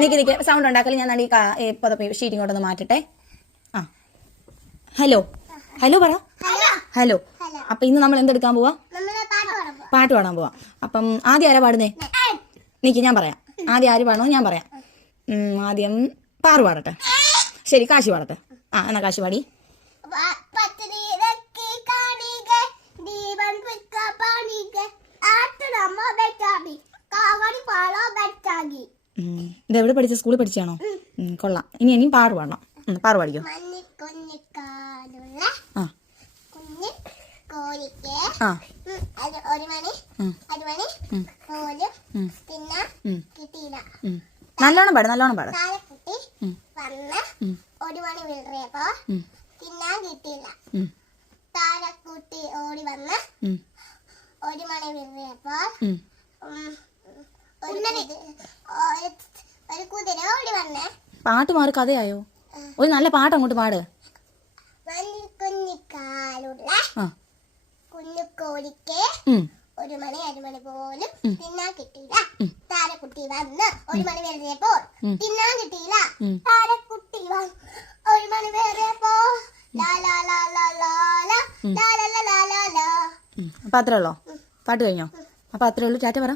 നിക്ക് sound ഉണ്ടാക്കല്. ഞാൻ ഈ പുതപ്പ് ഷീറ്റ് ഇങ്ങോട്ടൊന്ന് മാറ്റട്ടെ. ആ ഹലോ ഹലോ പറ. ഹലോ. അപ്പൊ ഇന്ന് നമ്മൾ എന്തെടുക്കാൻ പോവാ? പാട്ട് പാടാൻ പോവാ. അപ്പം ആദ്യം ആരാ പാടുന്നേ? നിക്ക് ഞാൻ പറയാം. ആദ്യം ആര് പാടണോ ഞാൻ പറയാം. ആദ്യം പാറു പാടട്ടെ. ശരി, കാശി പാടട്ടെ. എന്നാ കാശി പാടി. ഇതെവിടെ പഠിച്ച? സ്കൂളിൽ പഠിച്ചാണോ? കൊള്ളാം. ഇനിയും പാറു പാടണം. പാറു പാടിക്കോ. നല്ലോണം പാട്, നല്ലോണം പാട്. ഒരു മണി വീഴപ്പോ തിന്നാൻ കിട്ടിയില്ല. താരക്കുട്ടി ഓടി വന്ന് ഒരു മണി വീഴപ്പോ ഒരു കുതിര ഓടി വന്ന്. പാട്ട് മാറി കഥയായോ? ഒരു നല്ല പാട്ട് അങ്ങോട്ട് പാട്. കുഞ്ഞിക്കാലുള്ള കുഞ്ഞുകോഴിക്ക് ഒരു മണി അരമണി പോലും തിന്നാൻ കിട്ടിയില്ല. താരക്കുട്ടി വന്ന് ഒരു മണി വരെയപ്പോ തിന്നാൻ കിട്ടിയില്ല. താരക്കുട്ടി വന്ന് ഒരു മണി വരെയപ്പോ അപ്പൊ അത്രേ ഉള്ളോ? പാട്ട് കഴിഞ്ഞോ? അപ്പൊ അത്രേ ഉള്ളൂ. ടാറ്റ പറ.